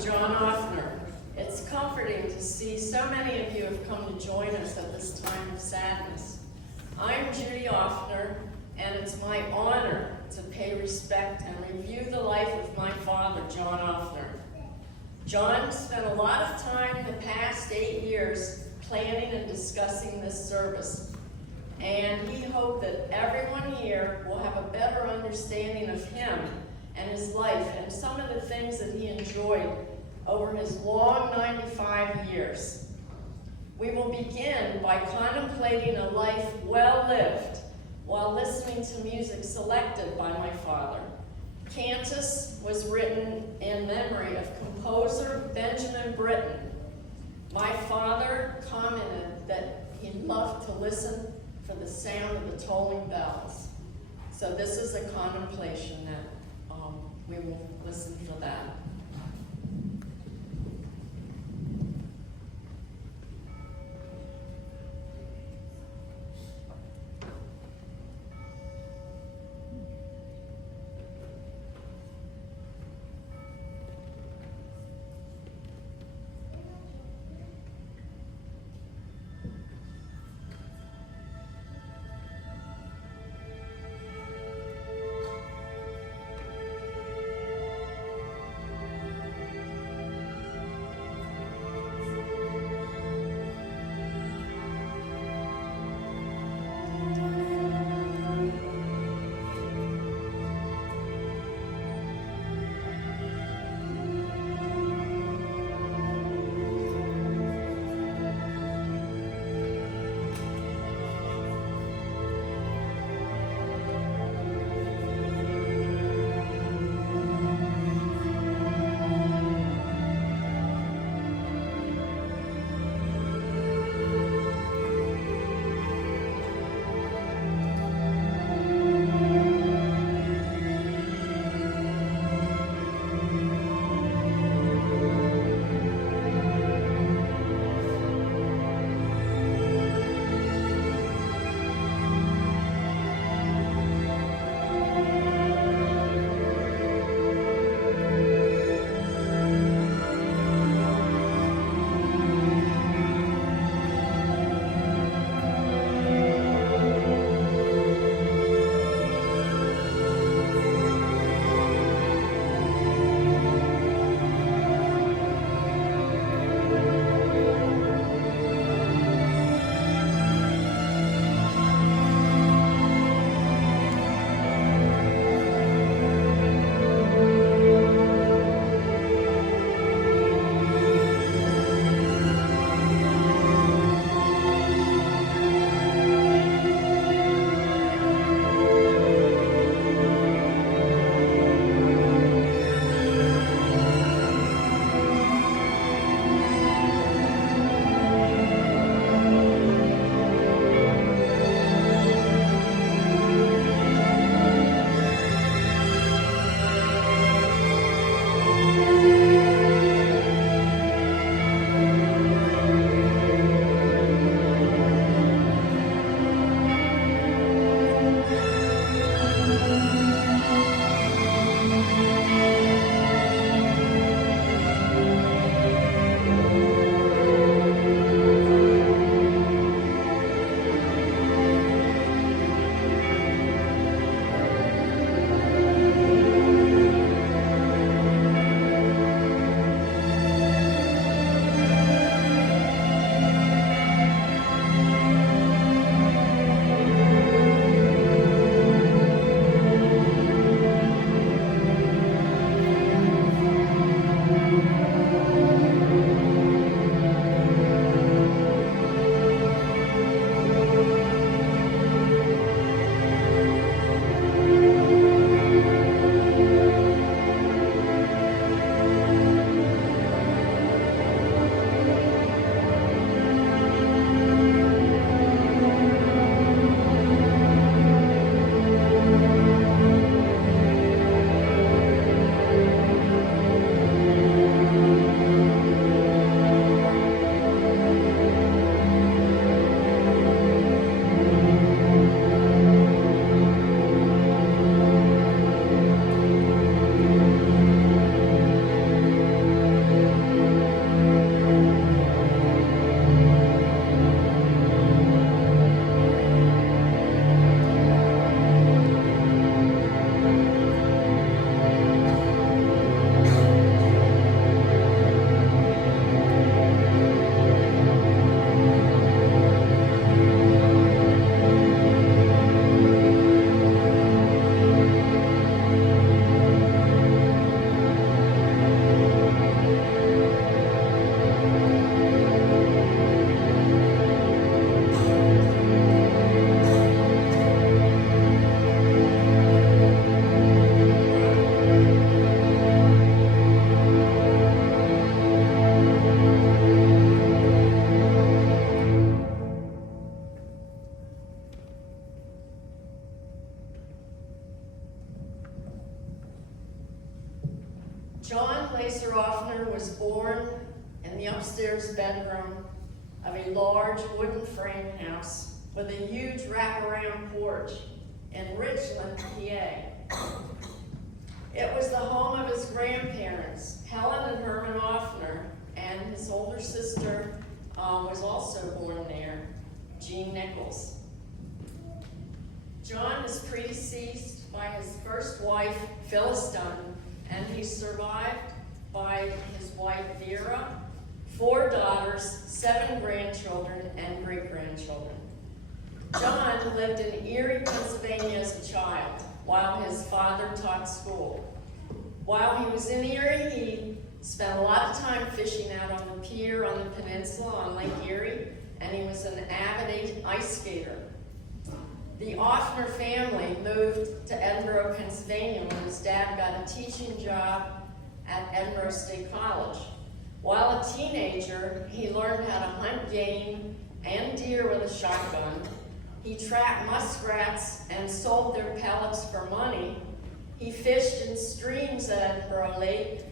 John Offner. It's comforting to see so many of you have come to join us at this time of sadness. I'm Judy Offner, and it's my honor to pay respect and review the life of my father, John Offner. John spent a lot of time the past 8 years planning and discussing this service, and he hoped that everyone here will have a better understanding of him and his life and some of the things that he enjoyed over his long 95 years. We will begin by contemplating a life well lived while listening to music selected by my father. Cantus was written in memory of composer Benjamin Britten. My father commented that he loved to listen for the sound of the tolling bells. So this is a contemplation that we will listen for that. John Lacer Offner was born in the upstairs bedroom of a large wooden frame house with a huge wraparound porch in Richland, PA. It was the home of his grandparents, Helen and Herman Offner, and his older sister was also born there, Jean Nichols. John is predeceased by his first wife, Phyllis Dunn, and he's survived by his wife, Vera, 4 daughters, 7 grandchildren, and great-grandchildren. John lived in Erie, Pennsylvania as a child while his father taught school. While he was in Erie, he spent a lot of time fishing out on the pier on the peninsula on Lake Erie, and he was an avid ice skater. The Offner family moved to Edinburgh, Pennsylvania when his dad got a teaching job at Edinburgh State College. While a teenager, he learned how to hunt game and deer with a shotgun. He trapped muskrats and sold their pellets for money. He fished in streams at Edinburgh Lake,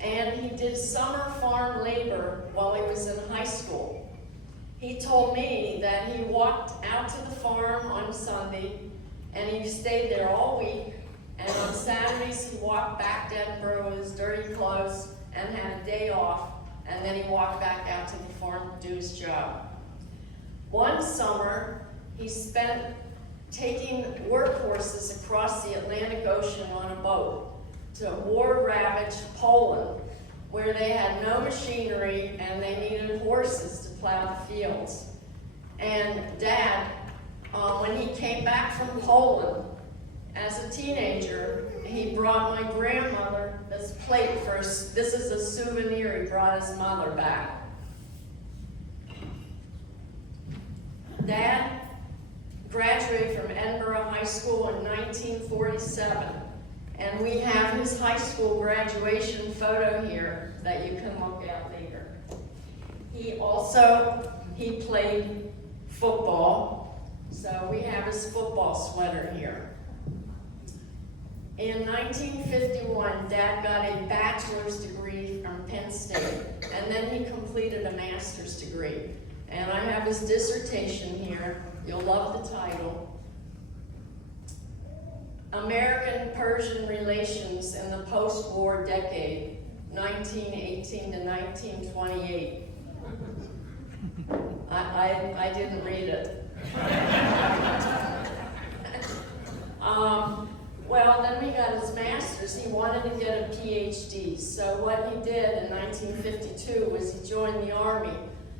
and he did summer farm labor while he was in high school. He told me that he walked out to the farm on Sunday, and he stayed there all week, and on Saturdays he walked back to Edinburgh with his dirty clothes and had a day off, and then he walked back out to the farm to do his job. One summer, he spent taking workhorses across the Atlantic Ocean on a boat to war-ravaged Poland, where they had no machinery and they needed horses to plow the fields. And Dad, when he came back from Poland as a teenager, he brought my grandmother this plate this is a souvenir he brought his mother back. Dad graduated from Edinburgh High School in 1947. And we have his high school graduation photo here that you can look at later. He played football, so we have his football sweater here. In 1951, Dad got a bachelor's degree from Penn State, and then he completed a master's degree. And I have his dissertation here. You'll love the title. American-Persian Relations in the Post-War Decade, 1918 to 1928. I didn't read it. Well, then we got his master's. He wanted to get a PhD. So what he did in 1952 was he joined the Army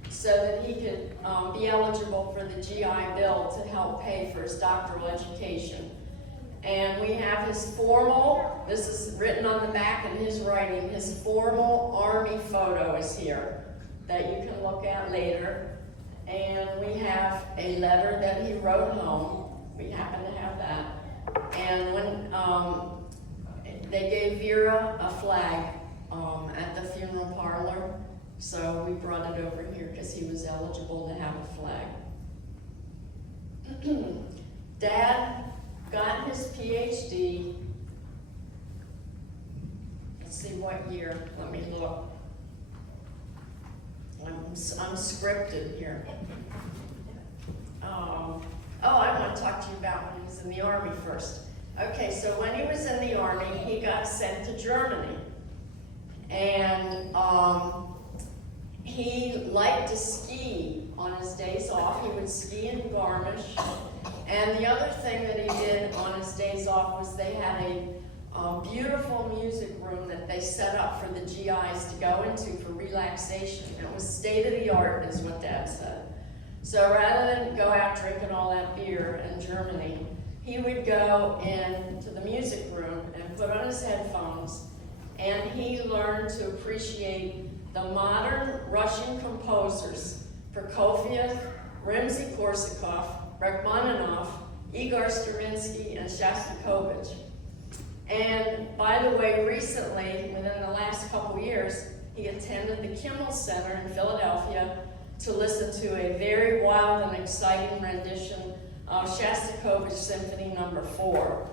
so that he could be eligible for the GI Bill to help pay for his doctoral education. And we have his formal, this is written on the back in his writing, his formal Army photo is here that you can look at later. And we have a letter that he wrote home. We happen to have that. And when they gave Vera a flag at the funeral parlor, so we brought it over here because he was eligible to have a flag. Dad got his PhD, let's see what year, let me look. I'm scripted here. I want to talk to you about when he was in the Army first. Okay, so when he was in the Army, he got sent to Germany. And he liked to ski on his days off. He would ski in Garmisch. And the other thing that he did on his days off was they had a beautiful music room that they set up for the GIs to go into for relaxation. It was state-of-the-art, is what Dad said. So rather than go out drinking all that beer in Germany, he would go into the music room and put on his headphones, and he learned to appreciate the modern Russian composers, Prokofiev, Rimsky-Korsakov, Rachmaninoff, Igor Stravinsky, and Shostakovich. And by the way, recently, within the last couple years, he attended the Kimmel Center in Philadelphia to listen to a very wild and exciting rendition of Shostakovich Symphony No. 4.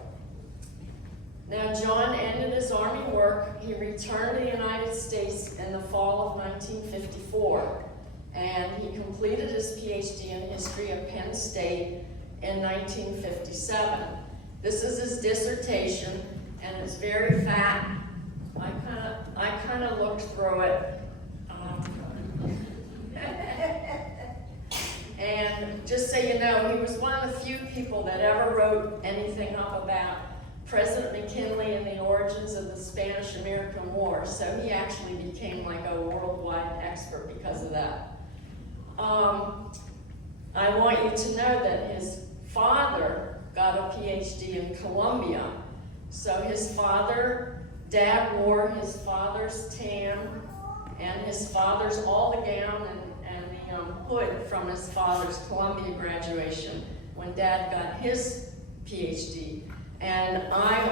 Now, John ended his Army work. He returned to the United States in the fall of 1954, and he completed his PhD in history at Penn State in 1957. This is his dissertation, and it's very fat. I kind of looked through it. And just so you know, he was one of the few people that ever wrote anything up about President McKinley and the origins of the Spanish-American War. So he actually became like a worldwide expert because of that. I want you to know that his father got a PhD in Columbia. So his father, Dad wore his father's tam and his father's, all the gown and the hood from his father's Columbia graduation when Dad got his PhD. And I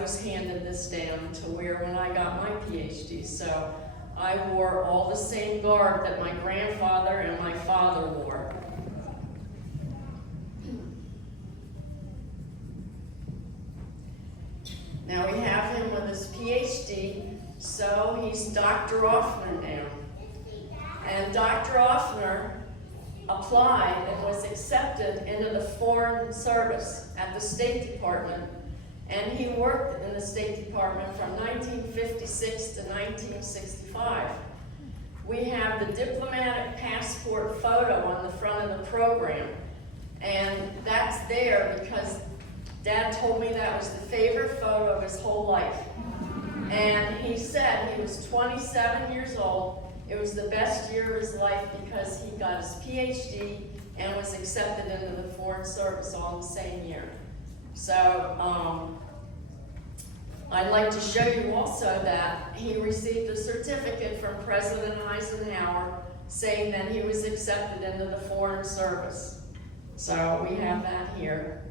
was handed this down to wear when I got my PhD. So I wore all the same garb that my grandfather and my father wore. Now we have him with his PhD, so he's Dr. Offner now. And Dr. Offner applied and was accepted into the Foreign Service at the State Department, and he worked in the State Department from 1956 to 1965. We have the diplomatic passport photo on the front of the program, and that's there because Dad told me that was the favorite photo of his whole life. And he said he was 27 years old. It was the best year of his life because he got his PhD and was accepted into the Foreign Service all in the same year. So I'd like to show you also that he received a certificate from President Eisenhower saying that he was accepted into the Foreign Service. So we have that here.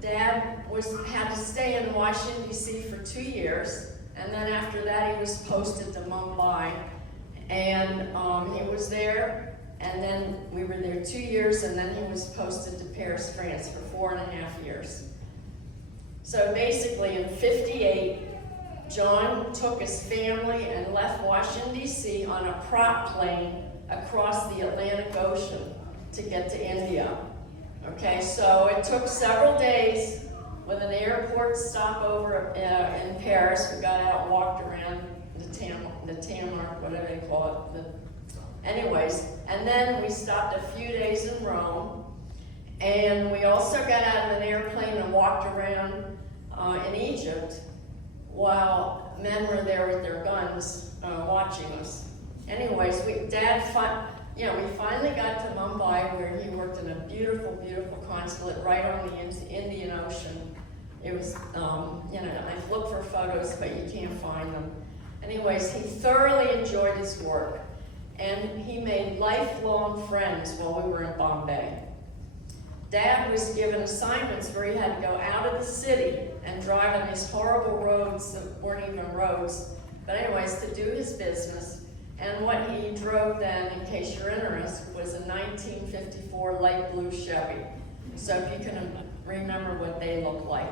Dad had to stay in Washington, D.C. for 2 years. And then after that, he was posted to Mumbai, and he was there, and then we were there 2 years, and then he was posted to Paris, France for 4.5 years. So basically in '58, John took his family and left Washington, D.C. on a prop plane across the Atlantic Ocean to get to India. Okay, so it took several days with an airport stopover in Paris. We got out and walked around the Tamar, whatever they call it. Anyways, and then we stopped a few days in Rome. And we also got out of an airplane and walked around in Egypt while men were there with their guns watching us. Anyways, we finally got to Mumbai, where he worked in a beautiful, beautiful consulate right on the Indian Ocean. It was, I've looked for photos, but you can't find them. Anyways, he thoroughly enjoyed his work, and he made lifelong friends while we were in Bombay. Dad was given assignments where he had to go out of the city and drive on these horrible roads that weren't even roads, but anyways, to do his business. And what he drove then, in case you're interested, was a 1954 light blue Chevy. So if you can remember what they look like.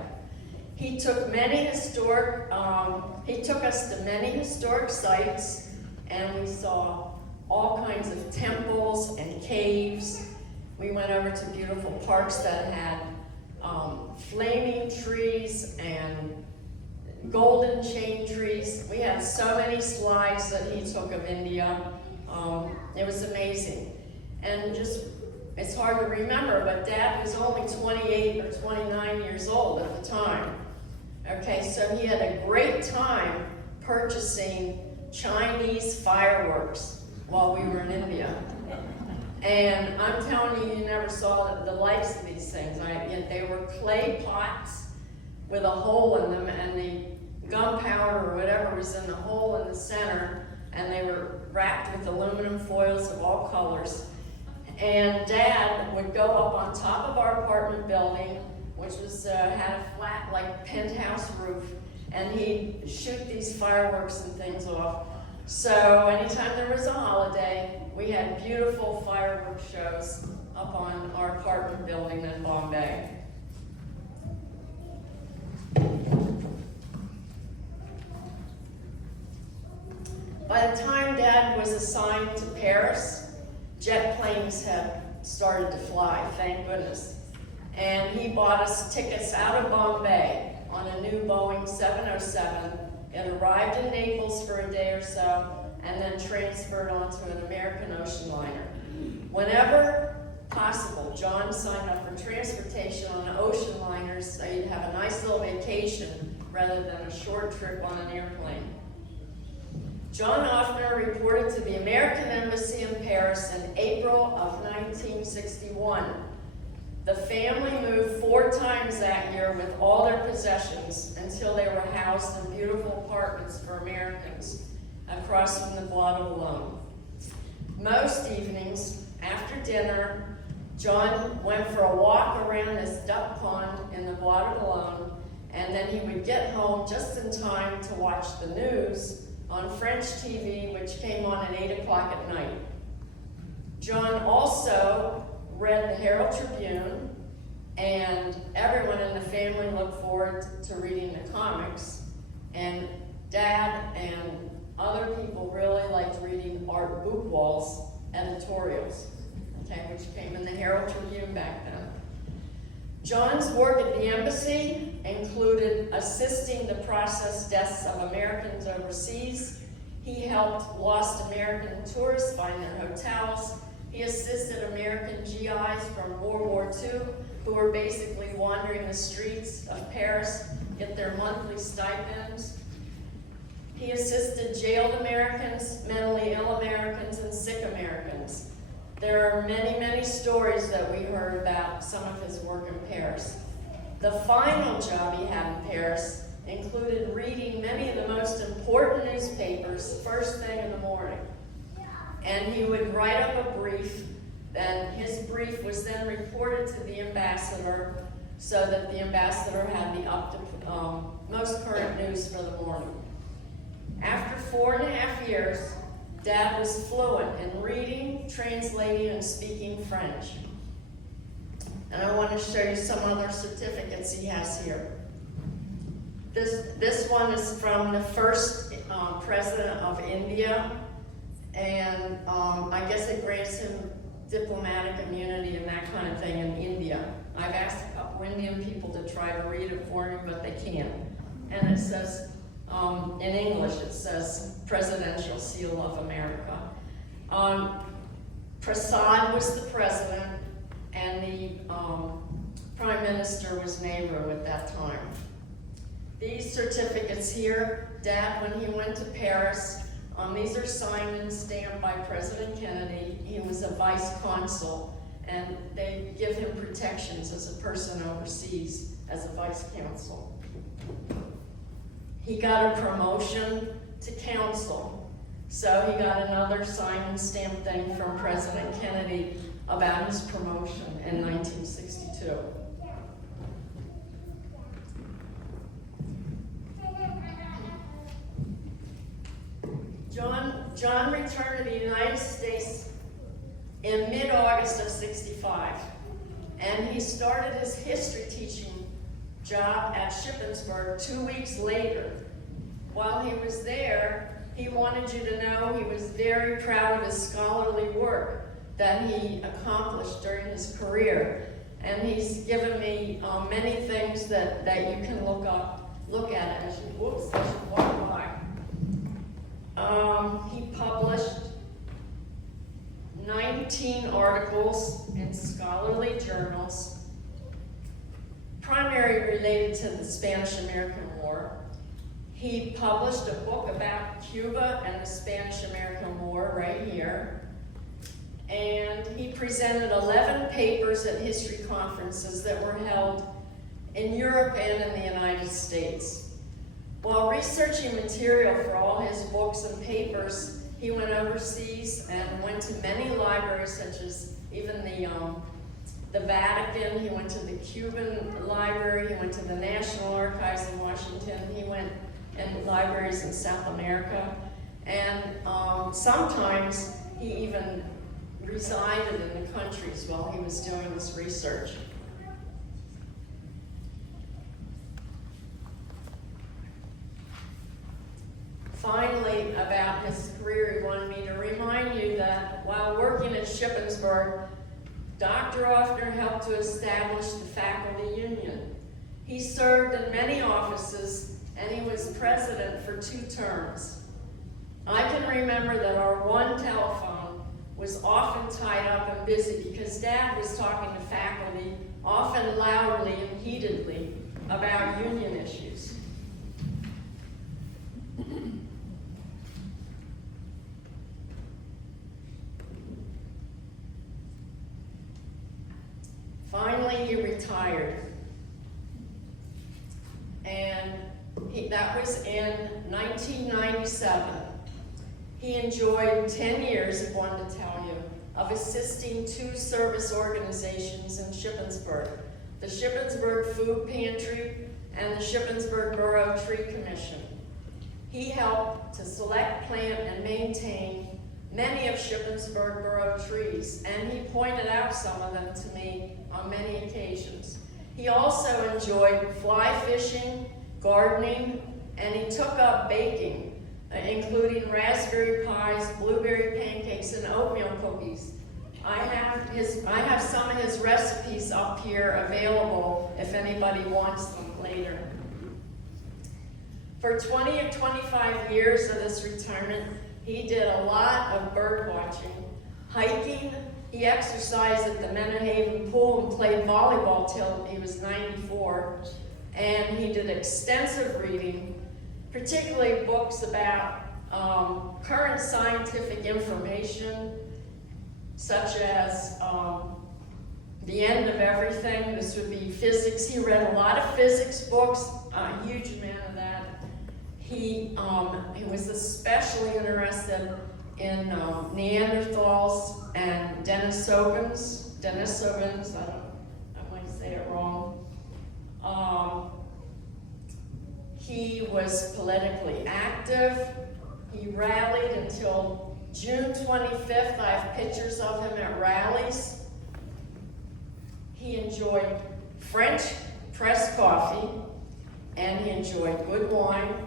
He took us to many historic sites, and we saw all kinds of temples and caves. We went over to beautiful parks that had flaming trees and golden chain trees. We had so many slides that he took of India. It was amazing. And it's hard to remember, but Dad was only 28 or 29 years old at the time. Okay, so he had a great time purchasing Chinese fireworks while we were in India. And I'm telling you, you never saw the likes of these things. They were clay pots with a hole in them, and the gunpowder or whatever was in the hole in the center, and they were wrapped with aluminum foils of all colors. And Dad would go up on top of our apartment building, which had a flat, like, penthouse roof, and he'd shoot these fireworks and things off. So anytime there was a holiday, we had beautiful fireworks shows up on our apartment building in Bombay. time Dad was assigned to Paris, jet planes had started to fly, thank goodness. And he bought us tickets out of Bombay on a new Boeing 707. It arrived in Naples for a day or so, and then transferred onto an American ocean liner. Whenever possible, John signed up for transportation on ocean liners so you'd have a nice little vacation rather than a short trip on an airplane. John Offner reported to the American Embassy in Paris in April of 1961. The family moved 4 times that year with all their possessions until they were housed in beautiful apartments for Americans across from the Bois de Boulogne. Most evenings, after dinner, John went for a walk around this duck pond in the Bois de Boulogne, and then he would get home just in time to watch the news on French TV, which came on at 8 o'clock at night. John also read the Herald Tribune, and everyone in the family looked forward to reading the comics, and Dad and other people really liked reading Art Buchwald's editorials, okay, which came in the Herald Tribune back then. John's work at the embassy included assisting the process deaths of Americans overseas. He helped lost American tourists find their hotels. He assisted American GIs from World War II who were basically wandering the streets of Paris, get their monthly stipends. He assisted jailed Americans, mentally ill Americans, and sick Americans. There are many, many stories that we heard about some of his work in Paris. The final job he had in Paris included reading many of the most important newspapers first thing in the morning. And he would write up a brief, and his brief was then reported to the ambassador so that the ambassador had the most current news for the morning. After 4.5 years, Dad was fluent in reading, translating, and speaking French. And I want to show you some other certificates he has here. This one is from the first president of India, and I guess it grants him diplomatic immunity and that kind of thing in India. I've asked a couple Indian people to try to read it for me, but they can't. And it says, in English, it says Presidential Seal of America. Prasad was the president, and the Prime Minister was Nehru at that time. These certificates here, Dad, when he went to Paris, these are signed and stamped by President Kennedy. He was a vice consul, and they give him protections as a person overseas as a vice consul. He got a promotion to consul, so he got another signed and stamped thing from President Kennedy about his promotion in 1962. John returned to the United States in mid-August of '65, and he started his history teaching job at Shippensburg 2 weeks later. While he was there, he wanted you to know he was very proud of his scholarly work that he accomplished during his career. And he's given me many things that you can look at as you walk by. He published 19 articles in scholarly journals, primarily related to the Spanish-American War. He published a book about Cuba and the Spanish-American War right here. And he presented 11 papers at history conferences that were held in Europe and in the United States. While researching material for all his books and papers, he went overseas and went to many libraries, such as even the Vatican. He went to the Cuban Library. He went to the National Archives in Washington. He went in libraries in South America. And sometimes he even resided in the countries while he was doing this research. Finally, about his career, he wanted me Shippensburg, Dr. Offner helped to establish the faculty union. He served in many offices, and he was president for 2 terms. I can remember that our one telephone was often tied up and busy because Dad was talking to faculty, often loudly and heatedly, about union issues. Finally, he retired. And that was in 1997. He enjoyed 10 years, I wanted to tell you, of assisting 2 service organizations in Shippensburg, the Shippensburg Food Pantry and the Shippensburg Borough Tree Commission. He helped to select, plant, and maintain many of Shippensburg Borough trees, and he pointed out some of them to me on many occasions. He also enjoyed fly fishing, gardening, and he took up baking, including raspberry pies, blueberry pancakes, and oatmeal cookies. I have some of his recipes up here available if anybody wants them later. For 20 or 25 years of this retirement, he did a lot of bird watching, hiking. He exercised at the Mennehaven Pool and played volleyball till he was 94. And he did extensive reading, particularly books about current scientific information, such as The End of Everything. This would be physics. He read a lot of physics books, a huge amount of that. He was especially interested in Neanderthals and Denisovans. I might say it wrong. He was politically active. He rallied until June 25th. I have pictures of him at rallies. He enjoyed French pressed coffee, and he enjoyed good wine.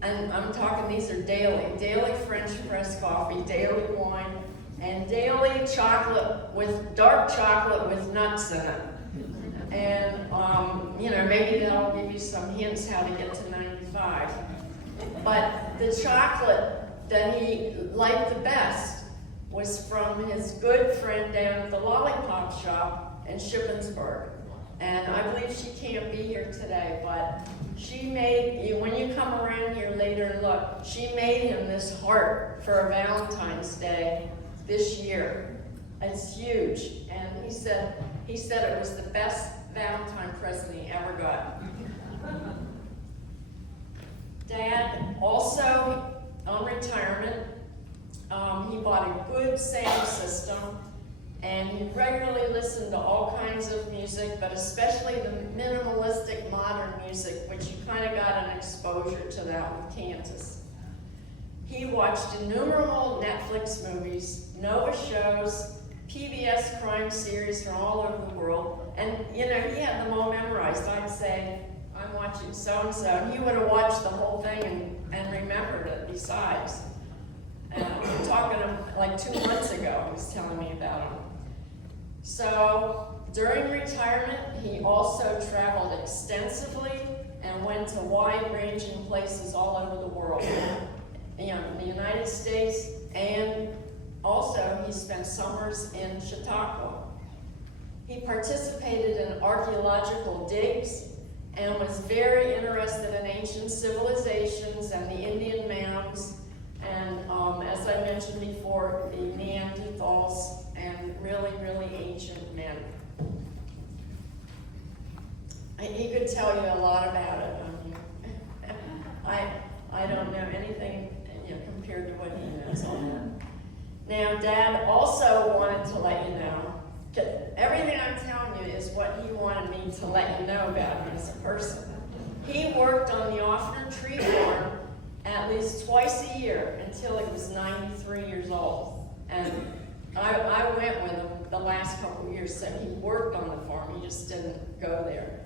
And I'm talking, these are daily French press coffee, daily wine, and daily dark chocolate with nuts in it. And, maybe that'll give you some hints how to get to 95. But the chocolate that he liked the best was from his good friend down at the lollipop shop in Shippensburg. And I believe she can't be here today, but she made, when you come around here later and look, she made him this heart for a Valentine's Day this year. It's huge. And he said it was the best Valentine present he ever got. Dad also, on retirement, he bought a good sound system, and he regularly listened to all kinds of music, but especially the minimalistic modern music, which you kind of got an exposure to that with Cantus. He watched innumerable Netflix movies, Nova shows, PBS crime series from all over the world, and he had them all memorized. I'd say, I'm watching so-and-so, and he would have watched the whole thing and remembered it besides. I'm talking like 2 months ago, he was telling me about him. So during retirement, he also traveled extensively and went to wide-ranging places all over the world, in the United States, and also he spent summers in Chautauqua. He participated in archaeological digs and was very interested in ancient civilizations and the Indian mounds, and as I mentioned before, the Neanderthals and really, really ancient men. He could tell you a lot about it. I don't know anything compared to what he knows on that. Now, Dad also wanted to let you know, everything I'm telling you is what he wanted me to let you know about him as a person. He worked on the Offner tree farm at least twice a year until he was 93 years old. And I went with him the last couple of years, so he worked on the farm, he just didn't go there.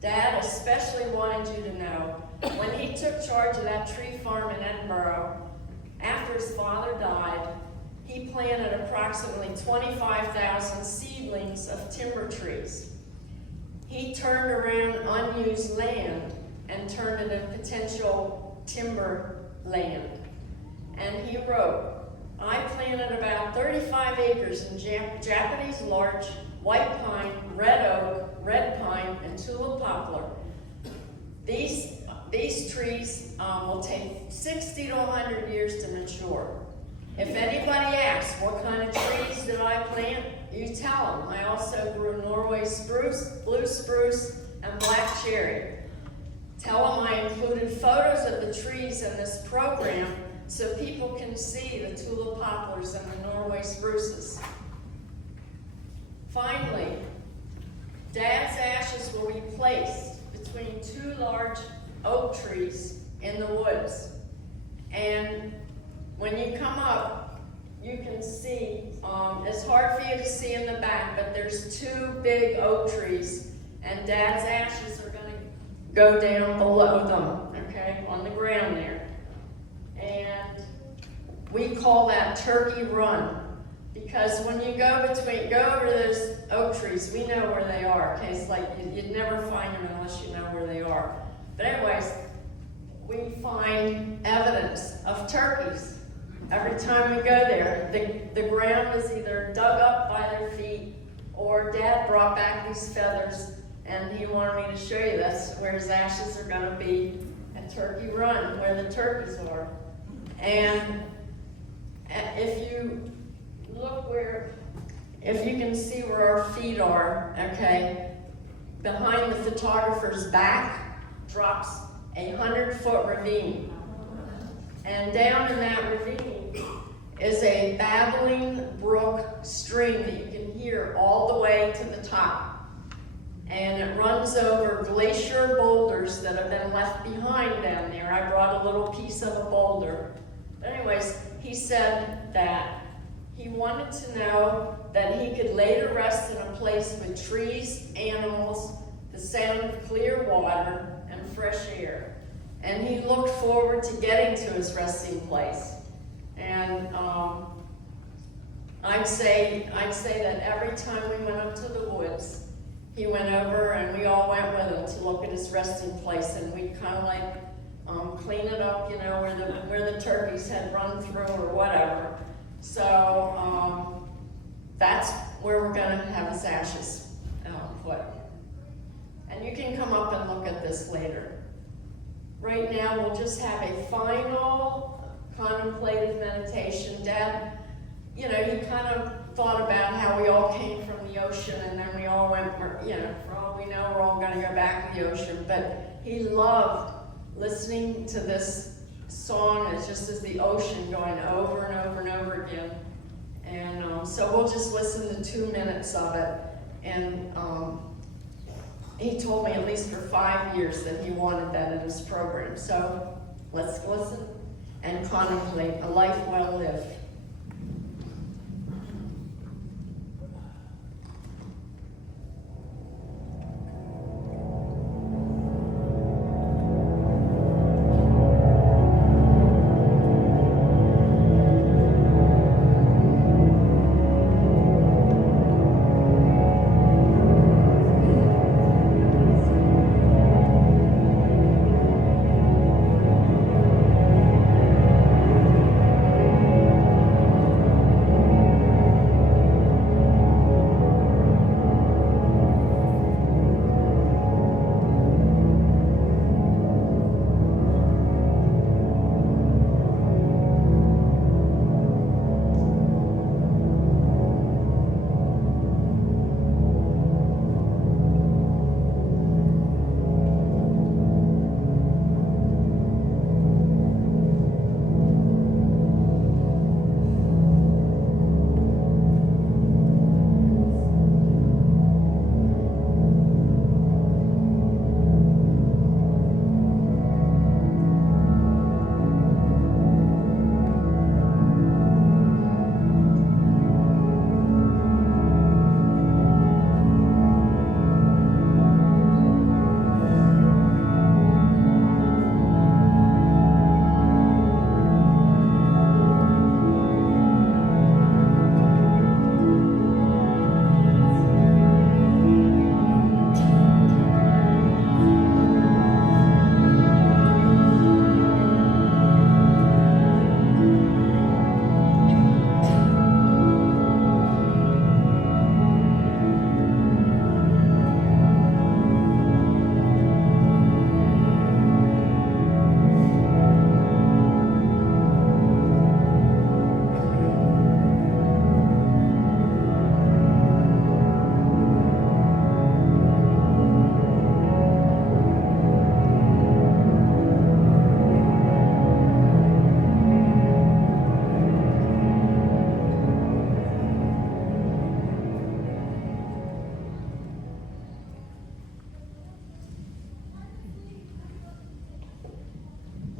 Dad especially wanted you to know, when he took charge of that tree farm in Edinburgh, after his father died, he planted approximately 25,000 seedlings of timber trees. He turned around unused land and turned it into potential timber land. And he wrote, I planted about 35 acres in Japanese larch, white pine, red oak, red pine, and tulip poplar. These trees will take 60 to 100 years to mature. If anybody asks what kind of trees did I plant, you tell them. I also grew Norway spruce, blue spruce, and black cherry. Tell them I included photos of the trees in this program so people can see the tulip poplars and the Norway spruces. Finally, Dad's ashes will be placed between two large oak trees in the woods. And when you come up, you can see, it's hard for you to see in the back, but there's two big oak trees, and Dad's ashes are going to go down below them, okay, on the ground there. And we call that Turkey Run, because when you go over those oak trees, we know where they are, okay? It's like you'd never find them unless you know where they are. But anyways, we find evidence of turkeys. Every time we go there, the ground is either dug up by their feet, or Dad brought back these feathers and he wanted me to show you that's where his ashes are going to be at Turkey Run, where the turkeys are. And if you look if you can see where our feet are, okay, behind the photographer's back drops a 100-foot ravine. And down in that ravine is a babbling brook stream that you can hear all the way to the top. And it runs over glacier boulders that have been left behind down there. I brought a little piece of a boulder. But anyways, he said that he wanted to know that he could later rest in a place with trees, animals, the sound of clear water, and fresh air. And he looked forward to getting to his resting place. And I'd say that every time we went up to the woods, he went over and we all went with him to look at his resting place, and we'd kind of like clean it up, you know, where the turkeys had run through or whatever. So that's where we're going to have his ashes put. And you can come up and look at this later. Right now, we'll just have a final contemplative meditation. Dad, you know, he kind of thought about how we all came from the ocean, and then we all went, you know, for all we know, we're all going to go back to the ocean. But he loved listening to this song. It's just as the ocean going over and over and over again. And so we'll just listen to 2 minutes of it. And he told me at least for 5 years that he wanted that in his program. So let's listen and contemplate a life well lived.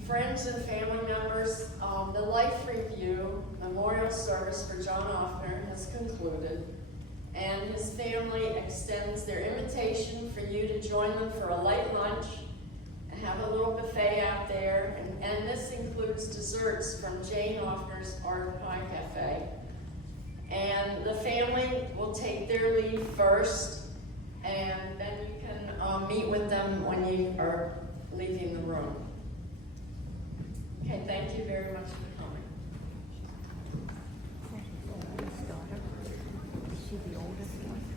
friends and family members, the Life Review Memorial Service for John Offner has concluded, and his family extends their invitation for you to join them for a light lunch and have a little buffet out there, and this includes desserts from Jane Offner's Art Pie Cafe. And the family will take their leave first, and then you can meet with them when you are leaving the room. Okay, thank you very much for coming. Is she the oldest one?